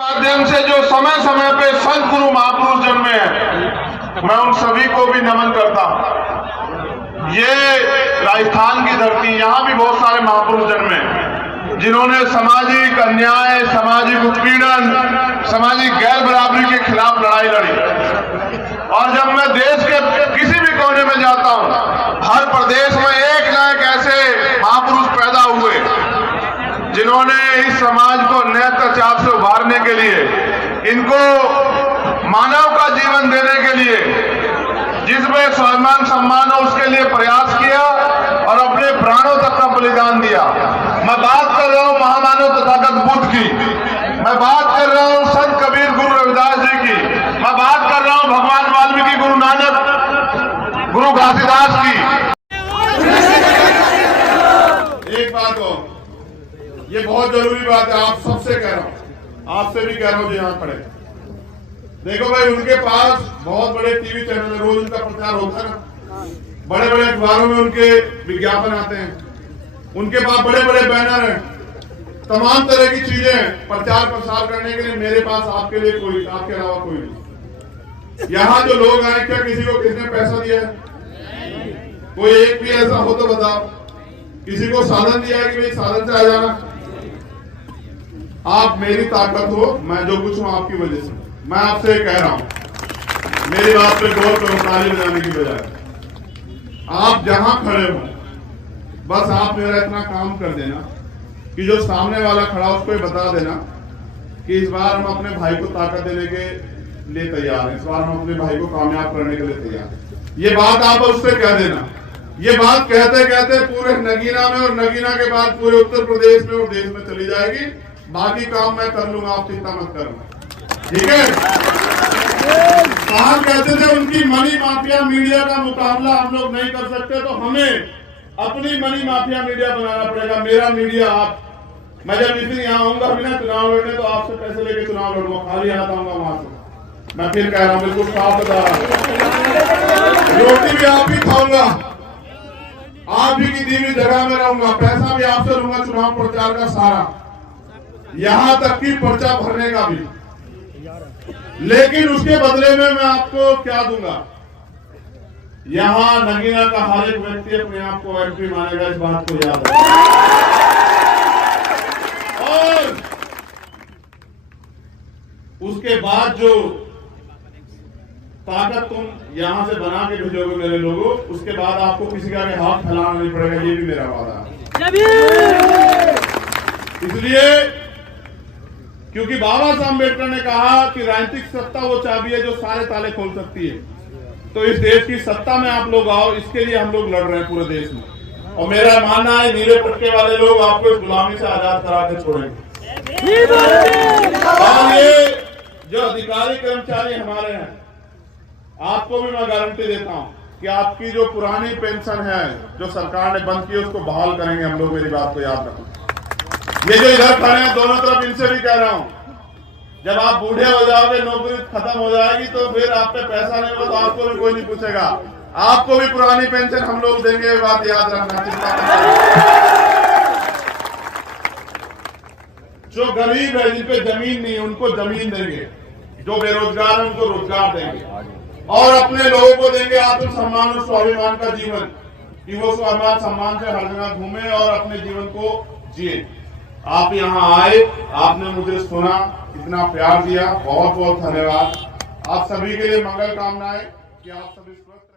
माध्यम से जो समय समय पे संत गुरु महापुरुष जन्मे हैं, मैं उन सभी को भी नमन करता हूं। ये राजस्थान की धरती, यहाँ भी बहुत सारे महापुरुष जन्मे हैं जिन्होंने सामाजिक अन्याय, सामाजिक उत्पीड़न, सामाजिक गैर बराबरी के खिलाफ लड़ाई लड़ी। और जब मैं देश के किसी भी कोने में जाता हूं, हर प्रदेश में एक न एक ऐसे महापुरुष पैदा हुए जिन्होंने इस समाज को नए अत्याचार से उभारने के लिए, इनको मानव का जीवन देने के लिए, जिसमें स्वाभिमान सम्मान हो उसके लिए प्रयास किया और अपने प्राणों तक का बलिदान दिया। मैं बात कर रहा हूं महामानव तथागत बुद्ध की, मैं बात कर रहा हूं संत कबीर गुरु रविदास जी की, मैं बात कर रहा हूं भगवान वाल्मीकि, गुरु नानक, गुरु घासीदास की। एक बात हो, ये बहुत जरूरी बात है, आप सबसे कह रहा हूं, आपसे भी कह रहा हूं जो यहां खड़े। देखो भाई, उनके पास बहुत बड़े टीवी चैनल है, रोज उनका प्रचार होता है ना, बड़े बड़े अखबारों में उनके विज्ञापन आते हैं, उनके पास बड़े बड़े बैनर हैं, तमाम तरह की चीजें प्रचार प्रसार करने के लिए। मेरे पास आपके लिए कोई, आपके अलावा कोई नहीं। यहाँ जो लोग आए, क्या किसी को किसने पैसा दिया है? कोई एक भी ऐसा हो तो बताओ। किसी को साधन दिया है कि भाई साधन से आ जाना? आप मेरी ताकत हो, मैं जो कुछ हूं आपकी वजह से। मैं आपसे कह रहा हूं, मेरी बात पे गौर करो, ताली बजाने की बजाय आप जहां खड़े हो, बस आप मेरा इतना काम कर देना कि जो सामने वाला खड़ा उसको बता देना कि इस बार हम अपने भाई को ताकत देने के लिए तैयार हैं, इस बार हम अपने भाई को कामयाब करने के लिए तैयार हैं। ये बात आप उससे कह देना। ये बात कहते कहते पूरे नगीना में और नगीना के बाद पूरे उत्तर प्रदेश में और देश में चली जाएगी। बाकी काम मैं कर लूंगा, आप चिंता मत करना, ठीक है? कहा कहते थे उनकी मनी माफिया मीडिया का मुकाबला हम लोग नहीं कर सकते, तो हमें अपनी मनी माफिया मीडिया बनाना पड़ेगा। मेरा मीडिया आप, मैं जब इस दिन यहाँ आऊंगा बिना चुनाव लड़ने, तो आपसे पैसे लेके चुनाव लड़ूंगा, खाली हाथ आऊंगा वहां से। मैं फिर कह रहा हूँ, बिल्कुल साफ बता रहा हूँ, रोटी भी आप ही खाऊंगा, आप भी की दी हुई जगह में रहूंगा, पैसा भी आपसे लूंगा चुनाव प्रचार का सारा, यहां तक कि पर्चा भरने का भी। लेकिन उसके बदले में मैं आपको क्या दूंगा? यहां नगीना का हर एक व्यक्ति अपने आप को एमपी मानेगा, इस बात को याद रखना। और उसके बाद जो ताकत तुम यहां से बना के भेजोगे मेरे लोगों, उसके बाद आपको किसी का हाथ फैलाना नहीं पड़ेगा, ये भी मेरा वादा है। इसलिए क्योंकि बाबा साहब अम्बेडकर ने कहा कि राजनीतिक सत्ता वो चाबी है जो सारे ताले खोल सकती है। तो इस देश की सत्ता में आप लोग आओ, इसके लिए हम लोग लड़ रहे हैं पूरे देश में। और मेरा मानना है नीले पट्टे वाले लोग आपको इस गुलामी से आजाद करा के छोड़ेंगे। और ये जो अधिकारी कर्मचारी हमारे हैं, आपको भी मैं गारंटी देता हूं कि आपकी जो पुरानी पेंशन है जो सरकार ने बंद की, उसको बहाल करेंगे हम लोग, मेरी बात को याद रखो। ये जो इधर खड़े हैं दोनों तरफ, इनसे भी कह रहा हूं, जब आप बूढ़े हो जाओगे, नौकरी खत्म हो जाएगी, तो फिर आप पे पैसा नहीं होगा, तो आपको भी कोई नहीं पूछेगा, आपको भी पुरानी पेंशन हम लोग देंगे, ये बात याद रखना। जो गरीब है, जिन पे जमीन नहीं है, उनको जमीन देंगे, जो बेरोजगार है उनको रोजगार देंगे, और अपने लोगों को देंगे आत्मसम्मान और स्वाभिमान का जीवन, कि वो स्वाभिमान सम्मान से हर जगह घूमे और अपने जीवन को जिए। आप यहाँ आए, आपने मुझे सुना, इतना प्यार दिया, बहुत बहुत धन्यवाद। आप सभी के लिए मंगल कामनाएं कि आप सभी स्वस्थ